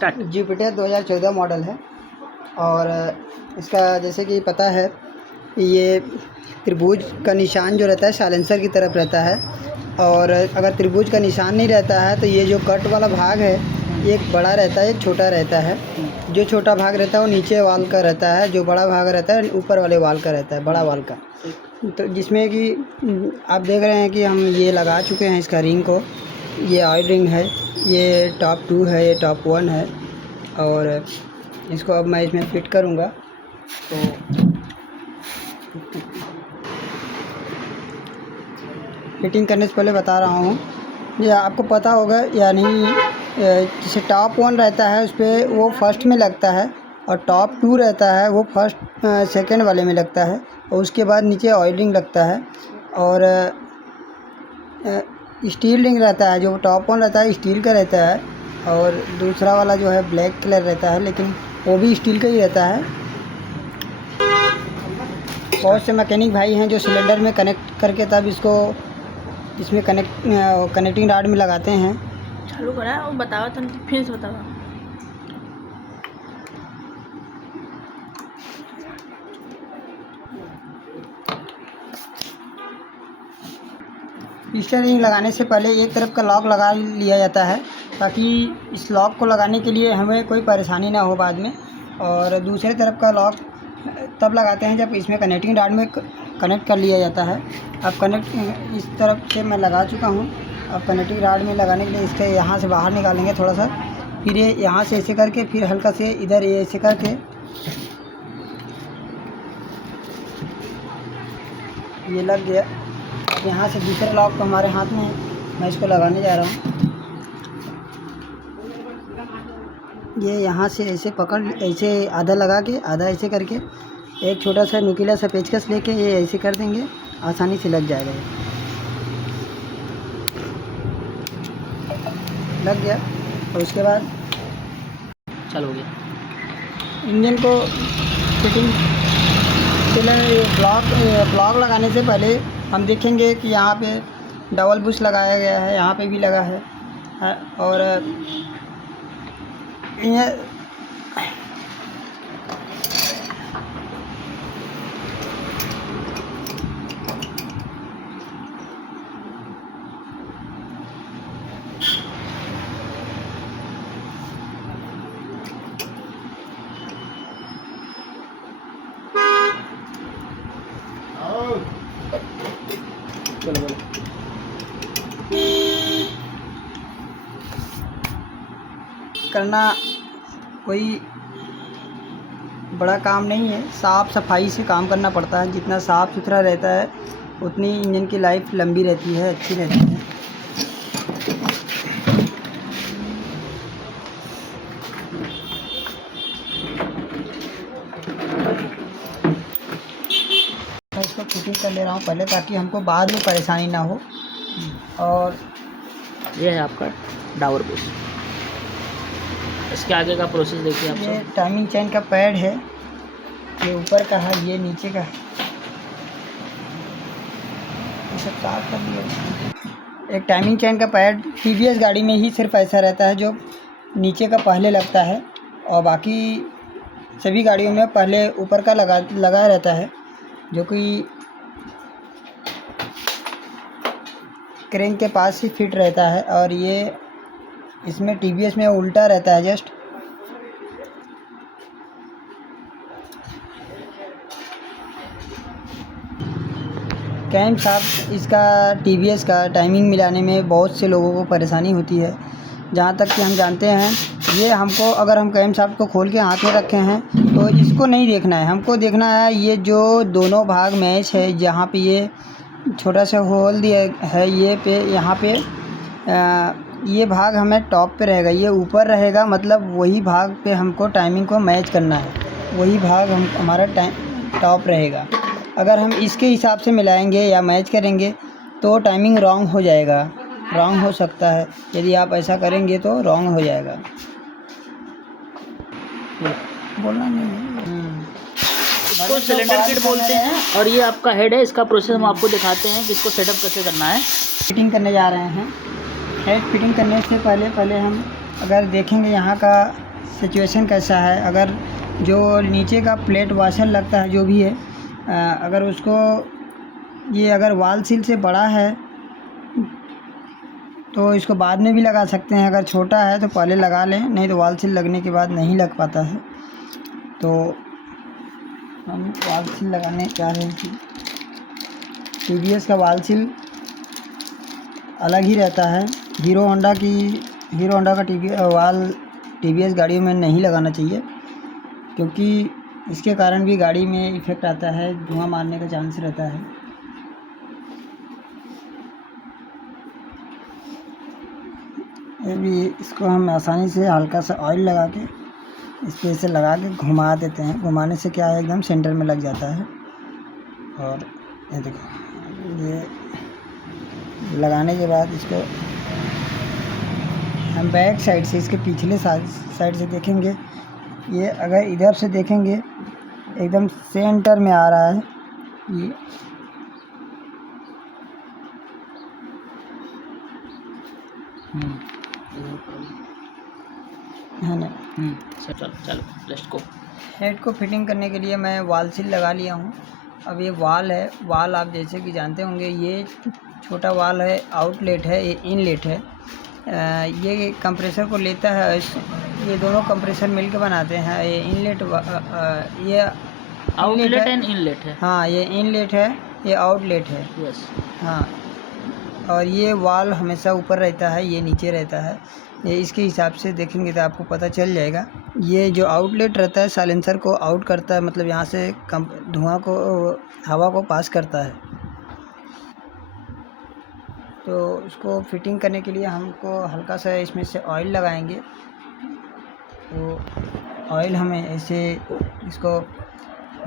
Start. Jupiter 2014 model है और इसका जैसे कि पता है ये त्रिभुज का निशान जो रहता है साइलेंसर की तरफ रहता है, और अगर त्रिभुज का निशान नहीं रहता है तो ये जो कट वाला भाग है एक बड़ा रहता है एक छोटा रहता है। जो छोटा भाग रहता है वो नीचे वाल का रहता है, जो बड़ा भाग रहता है ऊपर वाले वाल का रहता है, बड़ा वाल का। तो जिसमें कि आप देख रहे हैं कि हम ये लगा चुके हैं इसका रिंग को। ये ऑयल रिंग है, ये टॉप 2 है, ये टॉप 1 है, और इसको अब मैं इसमें फिट करूँगा। तो फिटिंग करने से पहले बता रहा हूँ, ये आपको पता होगा या नहीं, जैसे टॉप 1 रहता है उस पर वो फर्स्ट में लगता है, और टॉप 2 रहता है वो फर्स्ट सेकंड वाले में लगता है, और उसके बाद नीचे ऑयल रिंग लगता है। और स्टील रिंग रहता है, जो टॉप 1 रहता है स्टील का रहता है, और दूसरा वाला जो है ब्लैक कलर रहता है, लेकिन वो भी स्टील का ही रहता है। बहुत से मैकेनिक भाई हैं जो सिलेंडर में कनेक्ट करके तब इसको इसमें कनेक्टिंग रॉड में लगाते हैं। चालू करा और बताओ तो फिर से बताओ। पिस्टन रिंग लगाने से पहले एक तरफ का लॉक लगा लिया जाता है, ताकि इस लॉक को लगाने के लिए हमें कोई परेशानी ना हो बाद में। और दूसरे तरफ का लॉक तब लगाते हैं जब इसमें कनेक्टिंग रॉड में कनेक्ट कर लिया जाता है। अब कनेक्ट इस तरफ से मैं लगा चुका हूँ। अब कनेक्टिंग रॉड में लगाने के लिए इसके यहाँ से बाहर निकालेंगे थोड़ा सा, फिर ये यहाँ से ऐसे करके, फिर हल्का से इधर ये ऐसे करके ये लग गया। यहाँ से दूसरे लॉक तो हमारे हाथ में है, मैं इसको लगाने जा रहा हूँ। ये यहाँ से ऐसे पकड़, ऐसे आधा लगा के आधा ऐसे करके एक छोटा सा नुकीला सा पेचकस लेके ये ऐसे कर देंगे, आसानी से लग जाएगा। ये लग गया। और उसके बाद चालू हो गया। इंजन को फिटिंग के लिए ब्लॉक लगाने से पहले हम देखेंगे कि यहाँ पे डबल बुश लगाया गया है, यहाँ पे भी लगा है, और ये चलो बोलो। करना कोई बड़ा काम नहीं है, साफ़ सफाई से काम करना पड़ता है। जितना साफ़ सुथरा रहता है उतनी इंजन की लाइफ लंबी रहती है, अच्छी रहती है। मैं इसको फिटिंग कर ले रहा हूँ पहले, ताकि हमको बाद में परेशानी ना हो। और ये है आपका डावर बुश। इसके आगे का प्रोसेस देखिए आप ये सब। टाइमिंग चेन का पैड है, ये ऊपर का है, ये नीचे का है। ये सब साफ कर दिया। एक टाइमिंग चेन का पैड टीवीएस गाड़ी में ही सिर्फ ऐसा रहता है जो नीचे का पहले लगता है, और बाकी सभी गाड़ियों में पहले ऊपर का लगा रहता है, जो कि क्रेन के पास ही फिट रहता है। और ये इसमें टीवीएस में उल्टा रहता है जस्ट। कैम शाफ्ट इसका टीवीएस का टाइमिंग मिलाने में बहुत से लोगों को परेशानी होती है। जहाँ तक कि हम जानते हैं, ये हमको, अगर हम कैम शाफ्ट को खोल के हाथ में रखे हैं तो इसको नहीं देखना है, हमको देखना है ये जो दोनों भाग मैच है, जहाँ पे ये छोटा सा होल दिया है, ये पे यहाँ पे ये भाग हमें टॉप पे रहेगा, ये ऊपर रहेगा, मतलब वही भाग पे हमको टाइमिंग को मैच करना है, वही भाग हमारा टॉप रहेगा। अगर हम इसके हिसाब से मिलाएंगे या मैच करेंगे तो टाइमिंग रॉन्ग हो जाएगा, रॉन्ग हो सकता है। यदि आप ऐसा करेंगे तो रॉन्ग हो जाएगा। बोलना नहीं है। इसको सिलेंडर किट बोलते हैं, और ये आपका हेड है। इसका प्रोसेस हम आपको दिखाते हैं कि इसको सेटअप कैसे करना है। फिटिंग करने जा रहे हैं। हेड फिटिंग करने से पहले हम अगर देखेंगे यहाँ का सिचुएशन कैसा है। अगर जो नीचे का प्लेट वाशर लगता है जो भी है, अगर उसको ये अगर वाल सील से बड़ा है तो इसको बाद में भी लगा सकते हैं। अगर छोटा है तो पहले लगा लें, नहीं तो वाल सील लगने के बाद नहीं लग पाता है। तो हम वाल सील लगाने जा रहे हैं। टीवीएस का वाल सील अलग ही रहता है। हीरो होंडा का टीवीएस गाड़ियों में नहीं लगाना चाहिए, क्योंकि इसके कारण भी गाड़ी में इफ़ेक्ट आता है, धुआं मारने का चांस रहता है। ये भी इसको हम आसानी से हल्का सा ऑयल लगा के इस पे से लगा के घुमा देते हैं। घुमाने से क्या है, एकदम सेंटर में लग जाता है। और ये देखो, ये लगाने के बाद इसको हम बैक साइड से, इसके पिछले साइड से देखेंगे। ये अगर इधर से देखेंगे एकदम सेंटर में आ रहा है ये। है ना। चलो लेट्स गो। हेड को फिटिंग करने के लिए मैं वाल सील लगा लिया हूँ। अब ये वाल है, वाल आप जैसे कि जानते होंगे, ये छोटा वाल है, आउटलेट है, ये इनलेट है। ये कंप्रेसर को लेता है। ये दोनों कंप्रेसर मिलकर बनाते हैं। ये इनलेट, ये आउटलेट एंड इनलेट है। हाँ, ये इनलेट है, ये आउटलेट है। यस। हाँ, और ये वाल हमेशा ऊपर रहता है, ये नीचे रहता है। ये इसके हिसाब से देखेंगे तो आपको पता चल जाएगा। ये जो आउटलेट रहता है साइलेंसर को आउट करता है, मतलब यहाँ से धुआं को, हवा को पास करता है। तो उसको फिटिंग करने के लिए हमको हल्का सा इसमें से ऑयल लगाएंगे। तो ऑयल हमें ऐसे इसको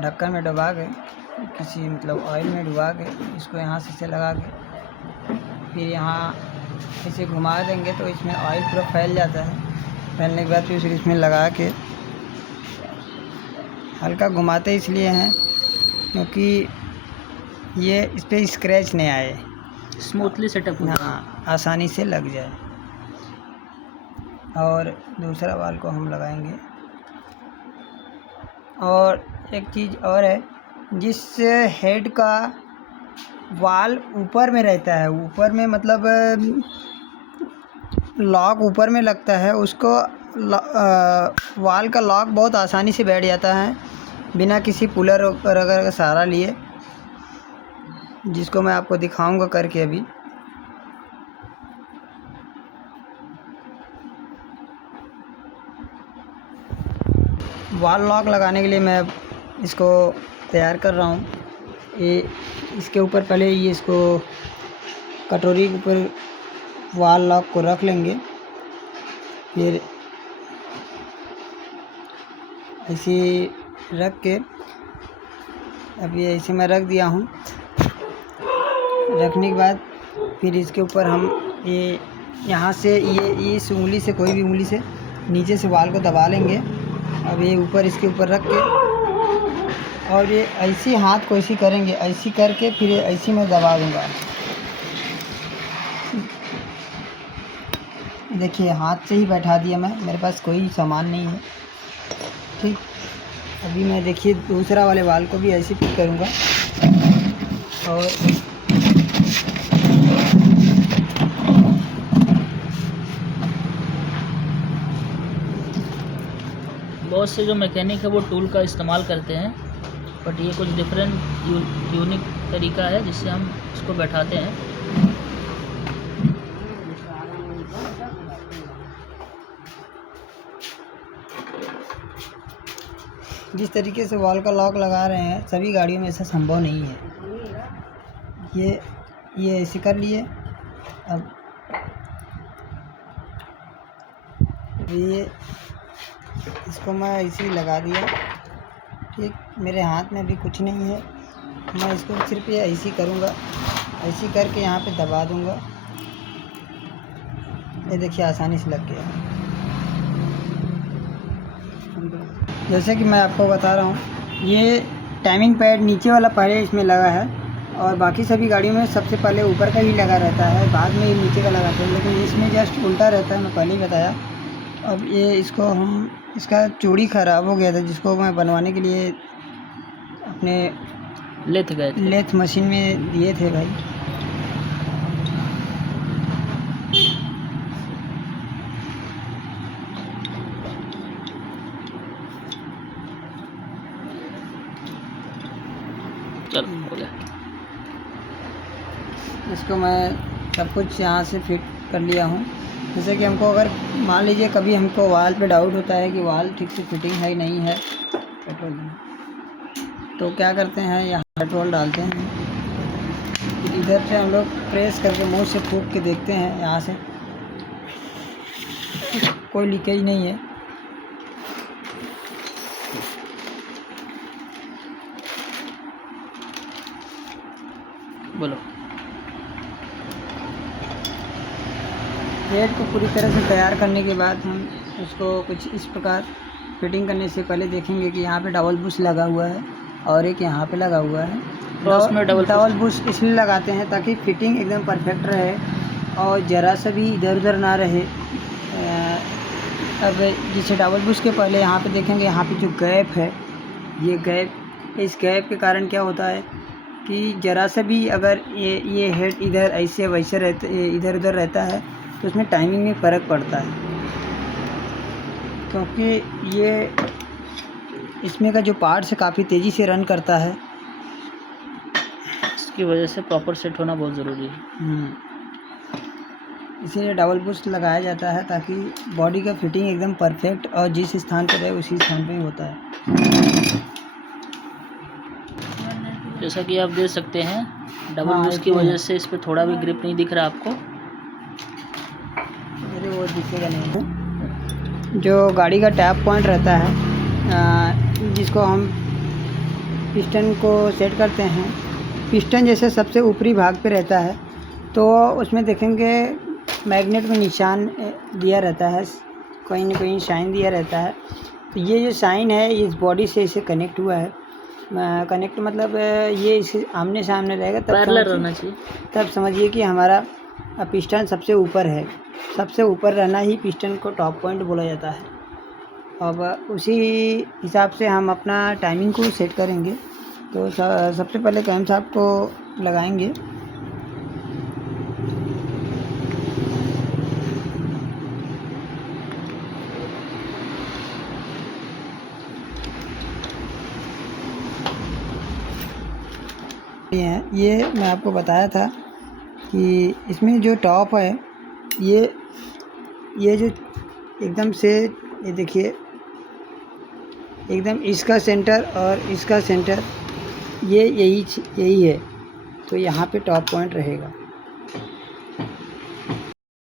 ढक्कन में डुबा के, किसी मतलब ऑयल में डुबा के इसको यहाँ से लगा के फिर यहाँ इसे घुमा देंगे तो इसमें ऑयल पूरा फैल जाता है। फैलने के बाद फिर इसमें लगा के हल्का घुमाते इसलिए हैं क्योंकि ये इस पर स्क्रैच नहीं आए, स्मूथली सेटअप हो। हाँ, आसानी से लग जाए। और दूसरा वाल को हम लगाएंगे। और एक चीज़ और है, जिस हेड का वाल ऊपर में रहता है, ऊपर में मतलब लॉक ऊपर में लगता है, उसको वाल का लॉक बहुत आसानी से बैठ जाता है बिना किसी पुलर वगैरह का सहारा लिए, जिसको मैं आपको दिखाऊंगा करके अभी। वाल लॉक लगाने के लिए मैं इसको तैयार कर रहा हूँ। ये इसके ऊपर पहले ये इसको कटोरी के ऊपर वाल लॉक को रख लेंगे। फिर ऐसे रख के, अब ये ऐसे मैं रख दिया हूँ। रखने के बाद फिर इसके ऊपर हम ये यहाँ से ये इस उंगली से, कोई भी उंगली से नीचे से वाल को दबा लेंगे। अब ये ऊपर इसके ऊपर रख के, और ये ऐसी हाथ को ऐसी करेंगे, ऐसी करके फिर ये ऐसी मैं दबा दूँगा। देखिए, हाथ से ही बैठा दिया मैं, मेरे पास कोई सामान नहीं है। ठीक, अभी मैं देखिए दूसरा वाले वाल को भी ऐसे फिट करूँगा। और बहुत से जो मैकेनिक है वो टूल का इस्तेमाल करते हैं, बट ये कुछ डिफरेंट यूनिक तरीका है जिससे हम इसको बैठाते हैं। जिस तरीके से वाल का लॉक लगा रहे हैं, सभी गाड़ियों में ऐसा संभव नहीं है। ये ऐसे कर लिए। अब ये इसको मैं ऐसे ही लगा दिया। ठीक, मेरे हाथ में भी कुछ नहीं है, मैं इसको सिर्फ ये ऐसे ही करूँगा। ऐसे करके यहाँ पे दबा दूँगा। ये देखिए, आसानी से लग गया। जैसे कि मैं आपको बता रहा हूँ, ये टाइमिंग पैड नीचे वाला पहले इसमें लगा है, और बाकी सभी गाड़ियों में सबसे पहले ऊपर का ही लगा रहता है, बाद में ये नीचे का लगाते हैं। लेकिन इसमें जस्ट उल्टा रहता है, मैं पहले ही बताया। अब ये इसको हम इसका चूड़ी ख़राब हो गया था, जिसको मैं बनवाने के लिए अपने लेथ गए थे। लेथ मशीन में दिए थे भाई। चलो हो गया। इसको मैं सब कुछ यहाँ से फिट कर लिया हूँ। जैसे कि हमको अगर मान लीजिए कभी हमको वाल पे डाउट होता है कि वाल ठीक से फिटिंग है नहीं है पेट्रोल, तो क्या करते हैं, यहाँ पेट्रोल डालते हैं, फिर इधर से हम लोग प्रेस करके मुंह से फूंक के देखते हैं, यहाँ से कोई लीकेज नहीं है। बोलो। हेड को पूरी तरह से तैयार करने के बाद हम उसको कुछ इस प्रकार फिटिंग करने से पहले देखेंगे कि यहाँ पे डबल बुश लगा हुआ है और एक यहाँ पे लगा हुआ है। तो उसमें डबल बुश इसलिए लगाते हैं ताकि फिटिंग एकदम परफेक्ट रहे और ज़रा सा भी इधर उधर ना रहे। अब जैसे डबल बुश के पहले यहाँ पे देखेंगे, यहाँ पे जो गैप है, ये गैप, इस गैप के कारण क्या होता है कि ज़रा सा भी अगर ये हेड इधर ऐसे वैसे रहते, इधर उधर रहता है तो उसमें टाइमिंग में फ़र्क पड़ता है, क्योंकि ये इसमें का जो पार्ट्स है काफ़ी तेज़ी से रन करता है। इसकी वजह से प्रॉपर सेट होना बहुत ज़रूरी है। इसीलिए डबल बुश लगाया जाता है ताकि बॉडी का फिटिंग एकदम परफेक्ट और जिस स्थान पर रहे उसी स्थान पर ही होता है। जैसा कि आप देख सकते हैं डबल हाँ, बुश की वजह से इस पर थोड़ा भी ग्रिप नहीं दिख रहा आपको। मेरे वो दिखेगा नहीं। जो गाड़ी का टैप पॉइंट रहता है, जिसको हम पिस्टन को सेट करते हैं, पिस्टन जैसे सबसे ऊपरी भाग पे रहता है, तो उसमें देखेंगे मैग्नेट में निशान दिया रहता है, कहीं ना कहीं साइन दिया रहता है। तो ये जो साइन है इस बॉडी से इसे कनेक्ट हुआ है। कनेक्ट मतलब ये इसे आमने सामने रहेगा, पैरेलल रहना चाहिए, तब समझिए कि हमारा पिस्टन सबसे ऊपर है। सबसे ऊपर रहना ही पिस्टन को टॉप पॉइंट बोला जाता है। अब उसी हिसाब से हम अपना टाइमिंग को सेट करेंगे। तो सबसे पहले कैम साहब को लगाएंगे। ये मैं आपको बताया था कि इसमें जो टॉप है, ये जो एकदम से, ये देखिए एकदम इसका सेंटर और इसका सेंटर ये यही है, तो यहाँ पे टॉप पॉइंट रहेगा।